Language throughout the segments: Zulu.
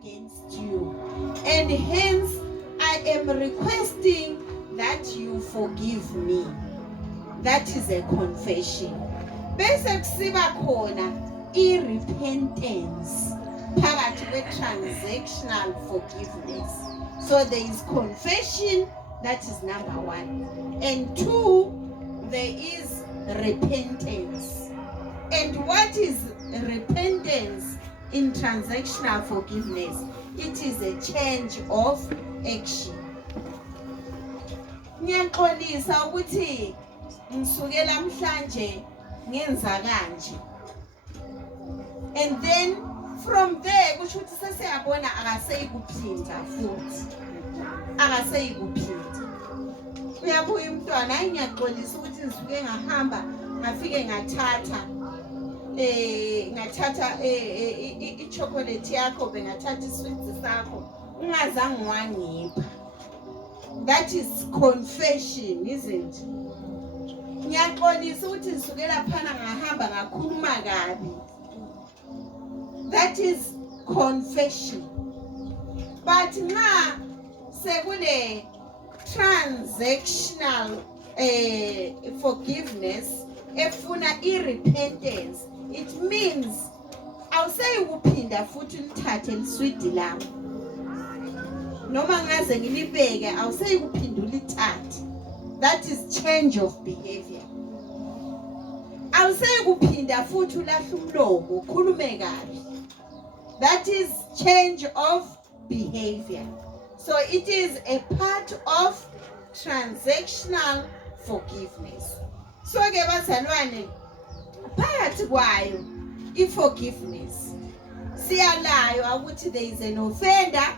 against you, and hence I am requesting that you forgive me. That is a confession. Bese kusiba khona i-repentance phakathi kwe-transactional forgiveness. So there is confession, that is number 1. And 2, there is repentance. And what is repentance in transactional forgiveness? It is a change of action. Ngiyaxolisa ukuthi ngisukela namhlanje ngenza kanje. And then from there kusho ukuthi sesiyabona akaseyikuphinda futhi. Akaseyikuphinda. Uyabuya umntwana hayi ngiyaxolisa ukuthi ngisuke ngahamba ngafike ngathatha i-chocolate yakho bengathatha isweets sakho ungazange wangipha. That is confession, isn't it? Ngiyaxolisa ukuthi ngisukela phana ngahamba ngakhuluma kabi. That is confession. But nxa sekule transactional forgiveness efuna i-repentance, it means awuseyi kuphinda futhi ulithathe liswidi lami noma ngaze ngilibeke awuseyi kuphinda ulithathe. That is change of behavior. Awuseyi kuphinda futhi ulahle umlomo ukhulume kabi. That is change of behavior. So it is a part of transactional forgiveness. So ke bazalwane phakathi kwayo i-forgiveness siyalayo ukuthi there is an offender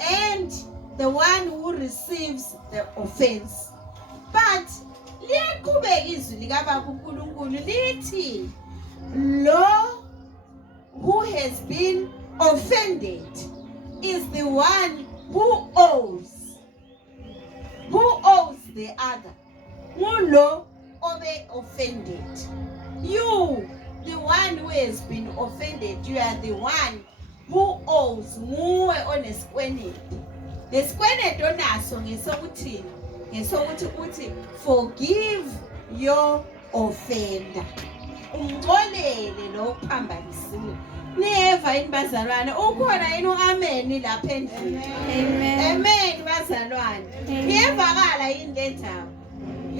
and the one who receives the offense. But liyaqhubeka izwi likaBaba uNkulunkulu lithi lo who has been offended is the one who owes the other. Ngulo obe offended. You, the one who has been offended, you are the one who owes. Nguwe onesikwenede. Lesikwenede onaso ngesokuthini? Ngesokuthi uthi forgive your offender. Umxolele lo ophambanisile. Neva inibazalwane ukhona yini uamen lapha endlini? Amen. Amen bazalwane. Ngiyevakala yini lendaba?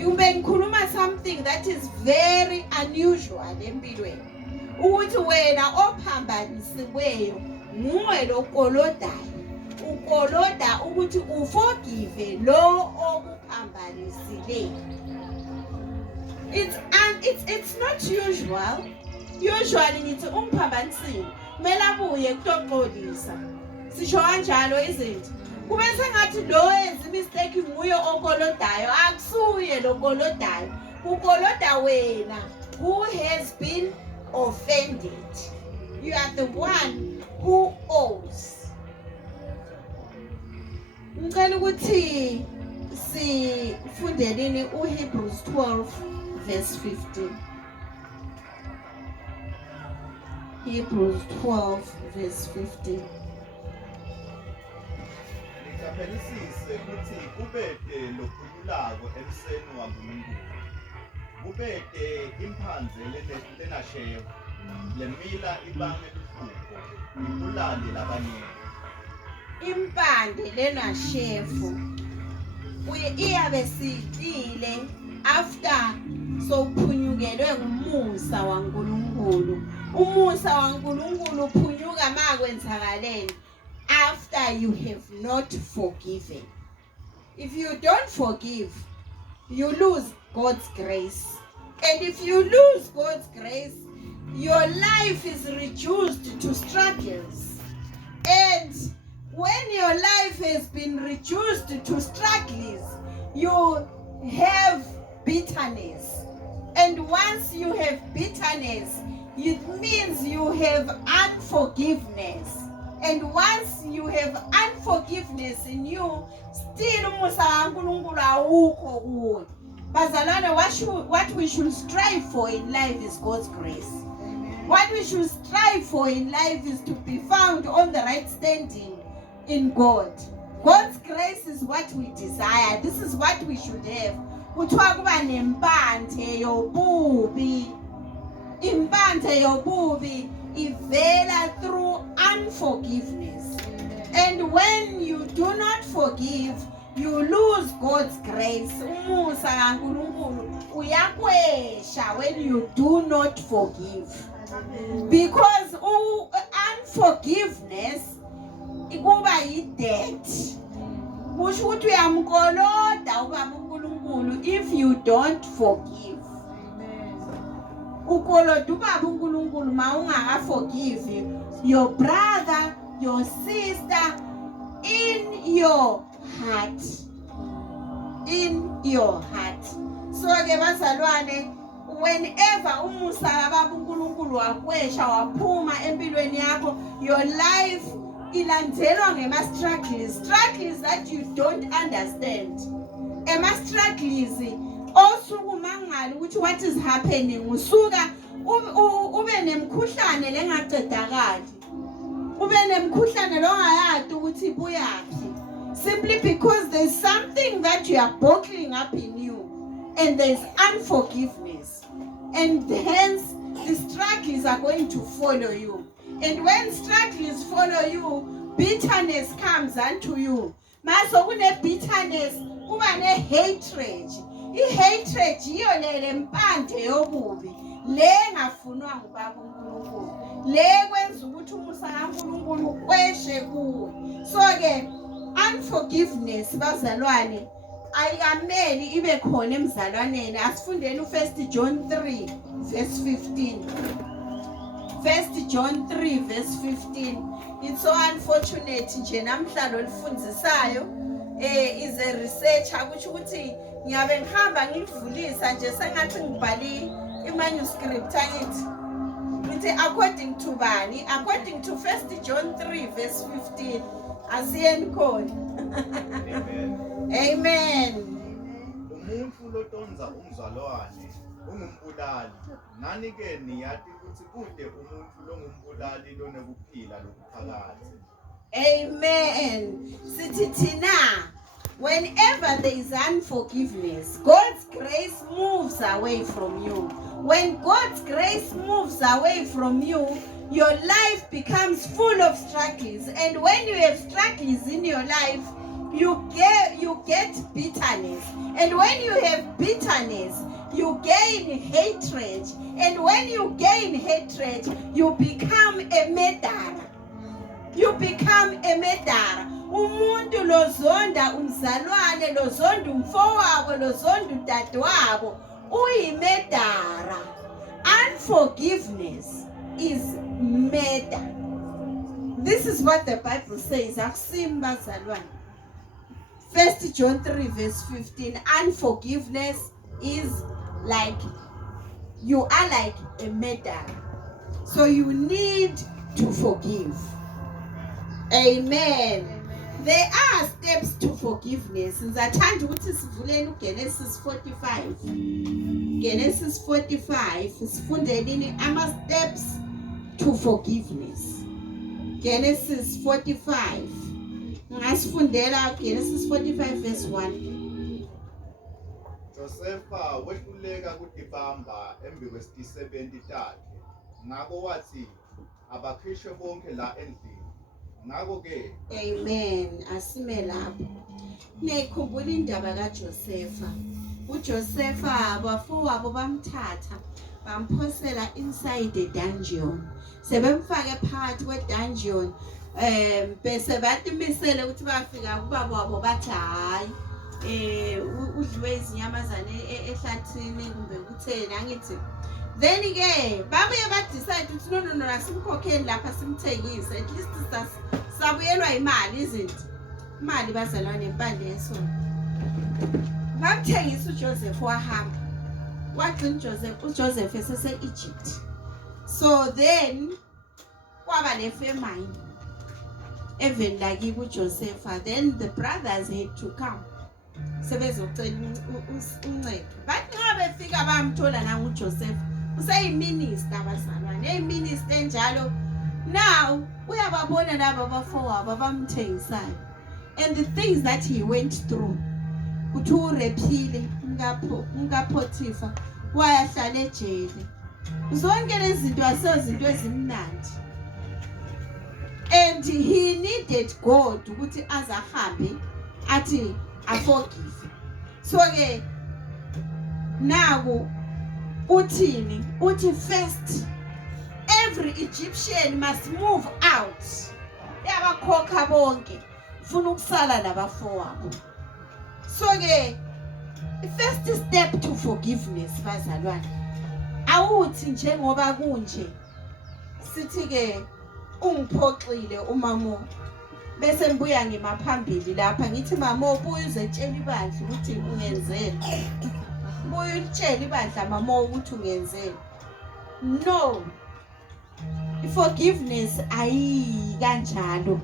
Ube ngikhuluma something that is very unusual empilweni. Ukuthi wena ophambanisiweyo nguwe lo kolodayo. Ukoloda ukuthi uforgive lo okuphambanisile. It's not usual. Usually ngithi umphambanisile kumele abuye kutoxolisa. Sisho kanjalo izinto. Kube sengathi lo enza mistake nguye okolodayo, akusuye lo kolodayo. Ukoloda wena who has been offended. You are the one who owes. Ngicela ukuthi sifundeleni uHebrews 12 verse 15. Hebrews 12 verse 15. Ngicaphelisise ukuthi kubede lokhululako emseni waNkulunkulu. Kubede imphanze lenasheya lemila ibange luhlupho ibulale labanye. Impande lenashefu iyabe sitile after sophunyukelwe ngumusa waNkulunkulu. Umusa waNkulunkulu uphunyuka makwenzakaleni after you have not forgiven. If you don't forgive, you lose God's grace. And if you lose God's grace, your life is reduced to struggles. And when your life has been reduced to struggles, you have bitterness. And once you have bitterness, it means you have unforgiveness. And once you have unforgiveness in you, still umusa waNkulunkulu awukho kuwe. Bazalwane, what we should strive for in life is God's grace. What we should strive strive for in life is to be found on the right standing in God. God's grace is what we desire. This is what we should have. Kuthiwa kuba nempande yobubi. Impande yobubi ivela through unforgiveness. And when you do not forgive, you lose God's grace. Umusa kaNkulunkulu uyakwesha when you do not forgive. Because unforgiveness ikuba yi-debt. Kusho ukuthi uyamkoloda ubaba uNkulunkulu if you don't forgive. Ukoloda ubaba uNkulunkulu ma ungaka-forgive your brother, your sister in your heart. In your heart. So ke bazalwane, whenever umusa kababa uNkulunkulu wakwesha waphuma empilweni yakho, your life ilandelwa ngema-struggles that you don't understand. Ema-struggles osukumangali ukuthi what is happening, usuka ube nemkhuhlane lengaqedakali, ube nemkhuhlane longayadi ukuthi buyaphi, simply because there's something that you are bottling up in you, and there's unforgiveness, and hence the struggles are going to follow you. And when struggles follow you, bitterness comes unto you. Maso kune bitterness, kuba ne hatred. I-hatred yiyo le mpande yobubi le ngafunwa ngubaba uNkulunkulu, le kwenza ukuthi umusa kaNkulunkulu ukweshe kuwe. So ke unforgiveness bazalwane ayikameli ibe khona emzalwaneni. Asifundeni u1 John 3 verse 15. 1 John 3 verse 15. It's so unfortunate nje namhlanje olifundisayo is a researcher ukuthi ngiyabe ngihamba ngivulisa nje sengathi ngibhali i-manuscript angithi according to bani, according to 1 John 3 verse 15. Asiyeni khona. Amen. Umuntu lotonza umzalwane ungumbulali. Nani ke niyathi ukuthi kude umuntu longumbulali lonokuphila lokuphakathi. Amen. Sithi thina, whenever there is unforgiveness, God's grace moves away from you. When God's grace moves away from you, your life becomes full of struggles. And when you have struggles in your life, you get bitterness. And when you have bitterness, you gain hatred. And when you gain hatred, you become a murderer. You become a murderer. Umuntu lozonda umzalwane, lozonda umfowabo, lozonda udadewabo, uyimedara. Unforgiveness is murder. This is what the Bible says. Akusimba zalwane. 1 John 3 verse 15. Unforgiveness is like, you are like a murderer. So you need to forgive. Amen. There are steps to forgiveness. Ngizathanda ukuthi sivuleni uGenesis 45. Genesis 45 sifundeni ama steps to forgiveness. Genesis 45. Ngasifundela Genesis 45 verse 1. Josepha wehluleka kudibamba embi kwesisebenti takhe. Ngako wathi abakhishwe bonke la endlini. Amen. Asime lapho. Nekhumbula indaba kaJosepha. uJosepha abafowabo bamthatha bamphosela inside the dungeon. Sebemfake phakathi kwe-dungeon. Bese batimisele ukuthi bafika kubaba wabo bathi hayi udliwe izinyamazane ehlathini kumbe kutheni angithi. Then ke babuye badecide ukuthi no asimkhokheni lapha simthengise, at least sabuyelwa imali izinto. Imali bazalwane impande yesona. Bamthengisa uJoseph wahamba. Wagcina uJoseph esese-Egypt. So then kwaba le-famine even like uJoseph. Then the brothers had to come. Sebezocela uncedo. Bathi nxa befika bamthola nangu uJoseph Usayiminister abazalwane, eyiminister enjalo. Now uyababona laba bafowabo abamthengisayo, and the things that he went through. Uthi urephile ngapothifa wayahlala ejele. Zonke lezi zinto asezinto ezimnandi. And he needed God ukuthi azahambe athi I forgive. So ke naku uthini? Uthi first every Egyptian must move out. Yabakhokha bonke ufuna ukusala nabafowabo. So ke the first step to forgiveness bazalwane awuthi njengoba kunje sithi ke ungiphoxile umamo bese ngibuya ngemaphambili lapha ngithi mama ubuye uzetshela ibandla ukuthi ungenzeni. Ubuye utshela ibandla mama ukuthi ungenzeni. No. Forgiveness ayi kanjalo.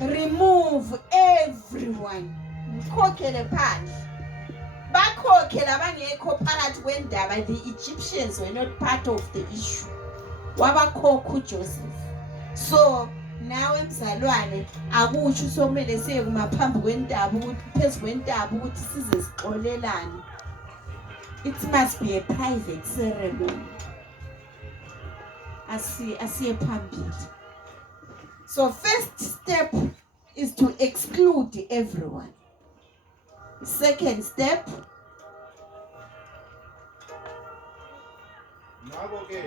Remove everyone. Mkhokhele phandle. Bakhokhela abangekho phakathi kwendaba. The Egyptians were not part of the issue. Wabakhokha uJoseph. So now emzalwane akusho somele siye kumaphambi kwentaba ukuthi phezulu kwentaba ukuthi size sixolelane. It must be a private ceremony. Asiye phambili. So first step is to exclude everyone. Second step, ngakho ke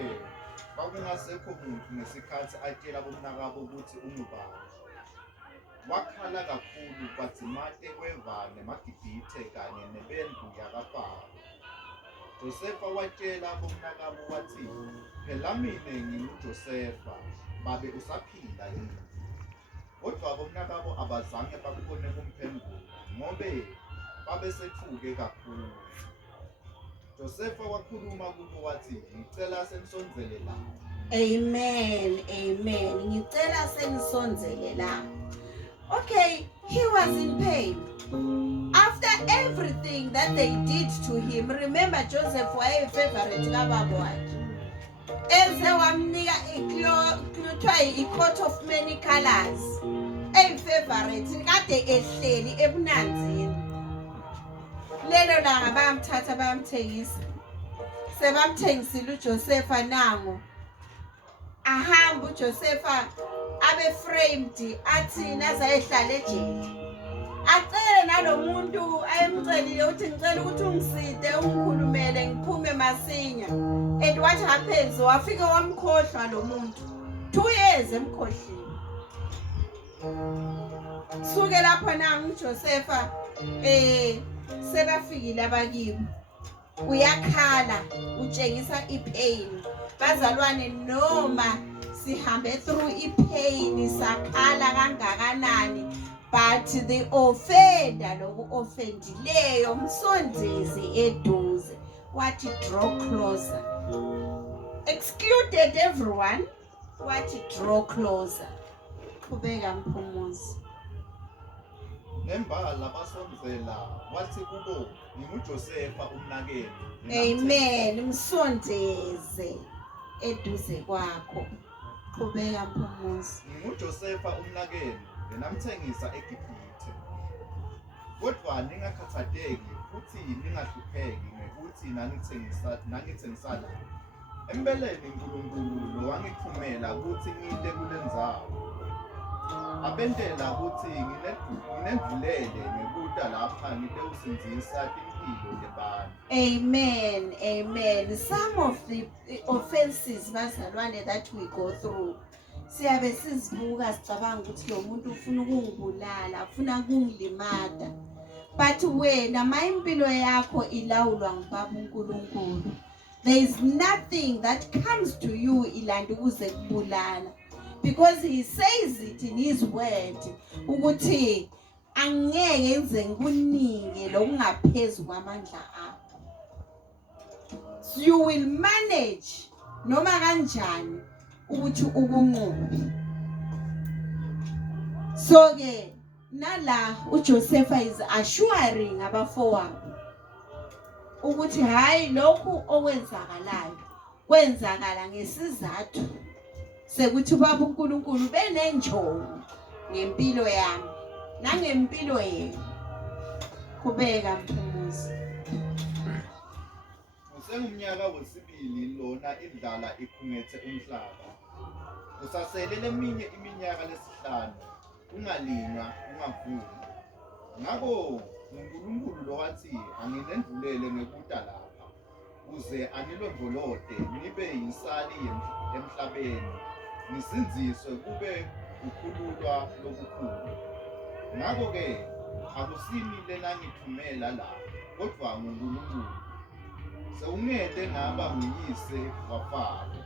bakungasekho muntu ngesikhathi atshela bomnakabo ukuthi ungubani. Wakhala kakhulu bathi mate kwevane magibhithe kanye nebendlu yakafaro. Josefa watshela bomnakabo wathi phela mina nginguJosefa, babe usaphila yini? Kodwa bomnakabo abazange bakubone kumphendula ngobe babesethuke kakhulu. Josefa wakhuluma kubo wathi ngicela senisonzele la. Amen, amen. Ngicela senisonzele la. Okay, he was in pain. After everything that they did to him, remember Joseph was a favorite kababa wakhe. Eze wamnika a coat of many colors. A favorite kade ehleli ebunanzini. Lelo langa bayamthatha bayamthengisa. Sebamthengisile uJosefa nango. Ahamba uJosefa abe framed athi naza ehlala ejele. Acele nalomuntu ayemcelile uthi ngicela ukuthi ungiside ungikhulumele ngiphume masinya. And what happens? Wafika wamkhohlwa lo muntu. 2 years emkhohlile. Suke lapho nangu uJosefa sebafikile abakibo. Uyakhala utshengisa ipain. Bazalwane noma sihambe through ipain sakhala kangakanani, but the offender loku offendileyo msondeze eduze. What draw closer. Excluded everyone. What draw closer. Kubeka Mpumuzi. Nembala basonzela wathi kubo nginguJosefa umnakeni. Amen. Msondeze eduze kwakho. Kubeka Mpumuzi. NginguJosefa umnakeni nginamthengisa eGibhithe. Kodwa ningakhathateki futhi ningahlupheki ngokuthi nangithengisa la. Embeleni uNkulunkulu lo wangithumela ukuthi ngide kulendzawo. Abentela ukuthi nginendlulele ngekuda lapha ngitewusinzisa impilo lebantu. Amen, amen. Some of the offenses bazalwane that we go through, siyabe sizibuka sicabanga ukuthi lo muntu ufuna ukungibulala, ufuna ukungilimata. But wena mayimpilo yakho ilawulwa ngubaba uNkulunkulu. There is nothing that comes to you ilanda ukuze kubulala. Because he says it in his word ukuthi angeke enze ngikunike lokungaphezulu kwamandla akho. You will manage noma kanjani ukuthi ukunqobe. So ke nala uJosefa is assuring abafowabo ukuthi hayi lokhu okwenzakalayo kwenzakala ngesizathu sekuthi ubaba uNkulunkulu benenjongo ngempilo yami nangempilo yenu. Qhubeka Mphumuzi. Usengumnyaka wesibili lona indlala ikhungethe umhlaba. Kusasele leminye iminyaka lesihlanu ungalinywa ungavuni. Ngakho uNkulunkulu lo wathi anginendlulele ngekuda lapha uze anilondolote nibe yinsali emhlabeni nisinziswe kube ukhululwa lokukhulu. Ngakho ke akusini lena ngithumela la kodwa uNkulunkulu. Sewungede ngaba nguyise wafana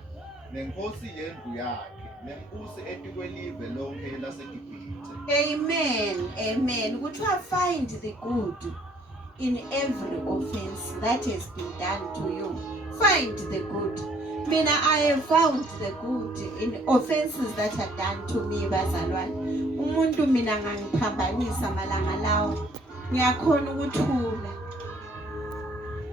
nenkosi yendlu yakhe nenkosi etikwelive lonke laseGibhithe. Amen. Amen. Which I find the good in every offense that has been done to you. Find the good. Mina, I have found the good in offenses that are done to me, bazalwane. Umuntu mina ngangiphambanisa malanga lawo. Ngiyakhona ukuthula.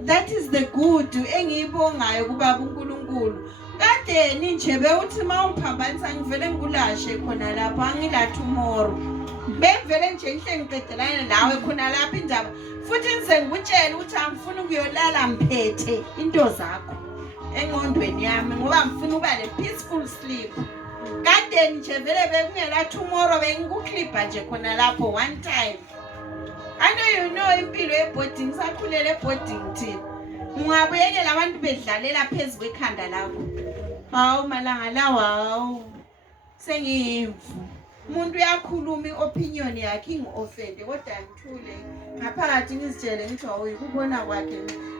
That is the good engiyibongayo kubaba uNkulunkulu. Kade nje bewuthi mawumphambanisa ngivele ngikulashe khona lapha angila tomorrow. Bevele nje ngihle ngiqedelana nawe khona lapha indaba. Futhi ngize ngikutshela ukuthi angifuni ukuyolala mphethe into zakho engqondweni yami ngoba ngifuna uba le peaceful sleep. Kade nje vele bekungela tomorrow bengikuklipha nje khona lapho one time. I know you know impilo yeboarding sakhulele eboarding thina. Ungabuyekela abantu bedlalela phezulu kwekhanda lakho. Hawu malanga lawa hawu. Sengiyimvu. Umuntu uyakhuluma iopinion yakhe ingi-offende kodwa ngithule. Ngaphakathi ngizitshele ngithi hawu ukubona kwakhe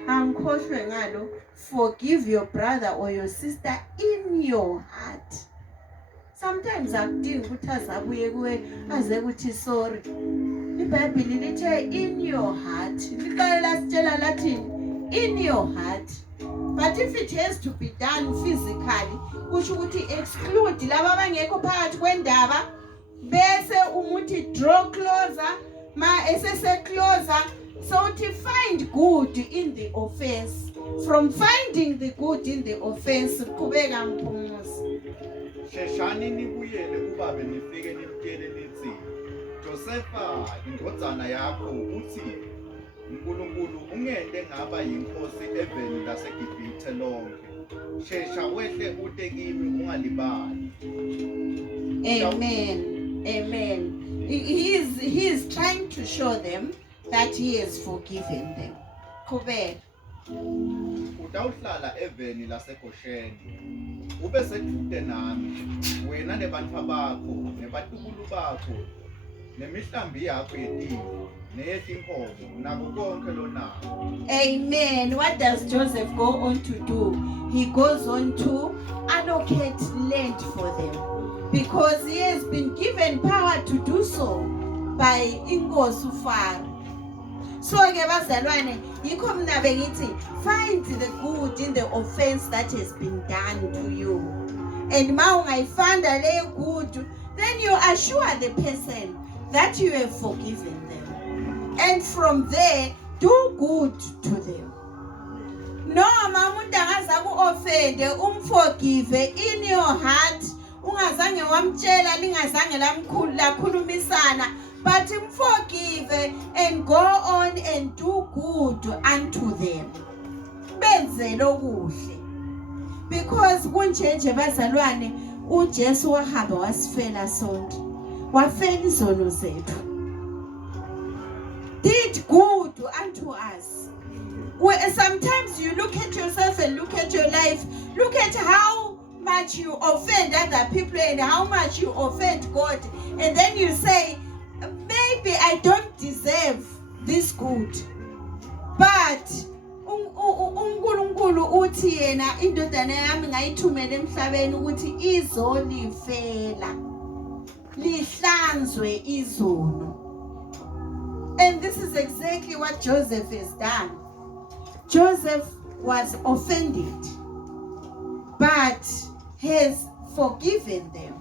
angikhohlwe ngalo. Forgive your brother or your sister in your heart. Sometimes akudingi ukuthi azabuye kuwe aze ukuthi sorry. IBhayibheli lithe in your heart. Liqala sitshela lathini in your heart. But if it has to be done physically, kusho ukuthi exclude laba abangekho phakathi kwendaba bese umuthi draw closer ma esese closer so to find good in the offense. From finding the good in the offense qhubeka Mphumuzi. Sheshani nibuyele kubabe nifike nimtshele nithi Josefa indodana yakho uthi uNkulunkulu ungende ngaba yinkosi eveni laseGibhithe lonke. Shesha wehle ude kimi ungalibali. Amen. Amen. He is trying to show them that he has forgiven them. Qhubeka. Utawuhlala eveni laseGosheni ube seduze nami wena nebantu bakho nebatukulu bakho nemihlambi yakho yetini neyetinkomo nako konke lonako. Amen. What does Joseph go on to do? He goes on to allocate land for them because he has been given power to do so by inkosi uFaro. So ke bazalwane yikho mina bengithi find the good in the offense that has been done to you. And ma ungayifanda le good, then you assure the person that you have forgiven them. And from there, do good to them. Noma umuntu angaza ku-offende umforgive in your heart. Ungazange wamtshela lingazange lakhulumisana. But forgive and go on and do good unto them. Benze lokuhle. Because kunjenje bazalwane uJesu wahamba wasifela sonke. Wafela izono zethu. Did good unto us. Sometimes you look at yourself and look at your life. Look at how much you offend other people and how much you offend God. And then you say, maybe I don't deserve this good. But uNkulunkulu uthi yena indodana yami ngayithumela emhlabeni ukuthi izolifela lihlanzwe izono. And this is exactly what Joseph has done. Joseph was offended but has forgiven them.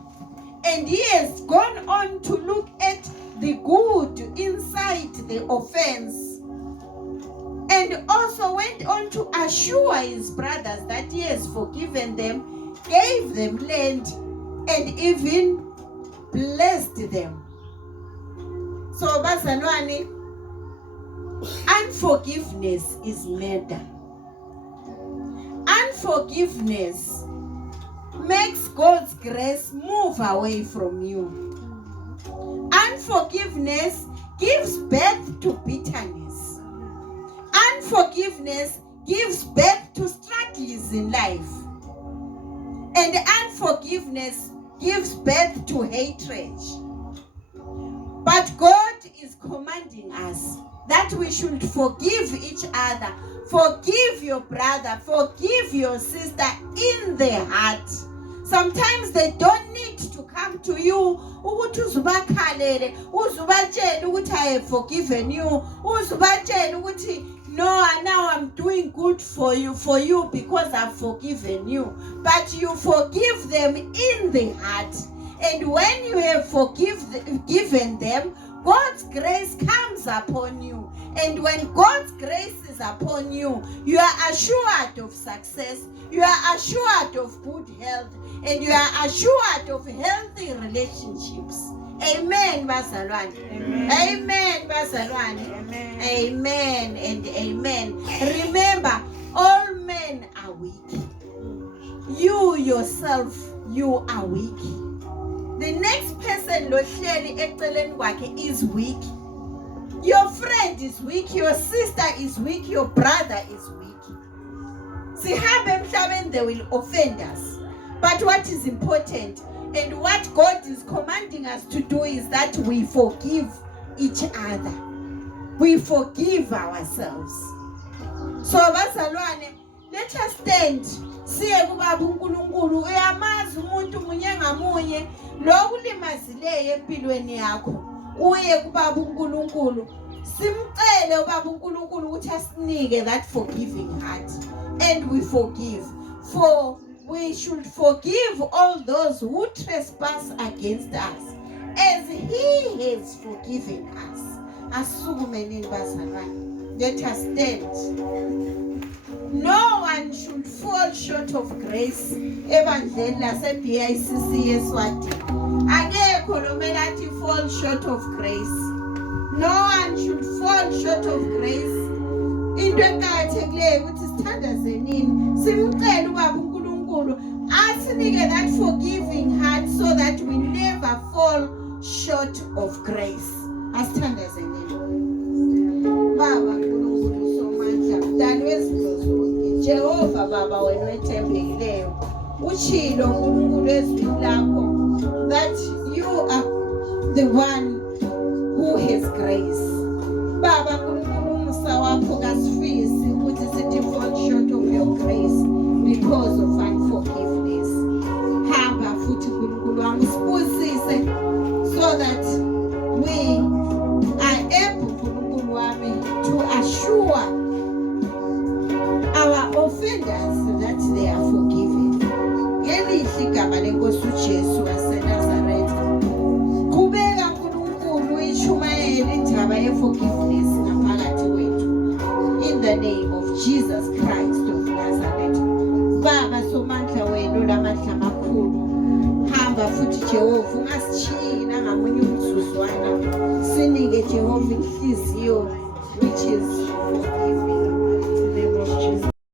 And he has gone on to look at the good inside the offense and also went on to assure assure his brothers that he has forgiven them, gave them land, and even blessed them. So, bazalwane, unforgiveness is murder. Unforgiveness makes God's grace move away from you. Unforgiveness gives birth to bitterness. Unforgiveness gives birth to struggles in life. And unforgiveness gives birth to hatred. But God is commanding us that we should forgive each other. Forgive your brother, forgive your sister in their heart. Sometimes they don't need to come to you. Ukuthi uzubakhalele, uzubatshela ukuthi I have forgiven you. Uzubatshela ukuthi no, now I'm doing good for you because I've forgiven you. But you forgive them in the heart. And when you have forgiven them, God's grace comes upon you. And when God's grace is upon you, you are assured of success, you are assured of good health, and you are assured of healthy relationships. Amen, bazalwane. Amen, bazalwane. Amen. Amen and amen. Remember, all men are weak. You yourself, you are weak. The next person lohleli eceleni kwakhe is weak. Your friend is weak, your sister is weak, your brother is weak. Sihambe emhlabeni, they will offend us. But what is important and what God is commanding us to do is that we forgive each other. We forgive ourselves. So bazalwane, let us stand. Siye kubaba uNkulunkulu, uyamazi umuntu munye ngamunye lokulimazileyo empilweni yakho. Uye kubaba uNkulunkulu, simcele ubaba uNkulunkulu ukuthi asinike that forgiving heart, and we forgive. For we should forgive all those who trespass against us as he has forgiven us. Asukumenini bazalwane, let us stand. No one should fall short of grace. Evangeli lase-BICC yeSwati. Akekho lomele athi fall short of grace. No one should fall short of grace. Into eqakathekileyo ukuthi sithandaze nini, simcele ubaba uNkulunkulu asinike that forgiving heart so that we never fall short of grace. Asithandaze nini. Baba uNkulunkulu somandla, mdali wezinto zonke, Jehova Baba wena wethembekileyo, uchilo uNkulunkulu ezwini lakho that you are the one who has grace. Baba uNkulunkulu, umusa wakho kasifisi ukuthi sithi fall short of your grace because of unforgiveness. Hamba futhi uNkulunkulu wami usibusise so that we are able uNkulunkulu wami to assure our offenders that they are forgiven. Ngelihle igama lenkosi uJesu waseNazaretha. Qhubeka uNkulunkulu uyishumayele indaba ye-forgiveness ngaphakathi kwethu. In the name of Jesus Christ of Nazareth. Baba somandla wenu lamandla amakhulu. Hamba futhi Jehova, ungasitshiyi nangamunye umzuzwana. Sinike Jehova inhliziyo which is forgiving.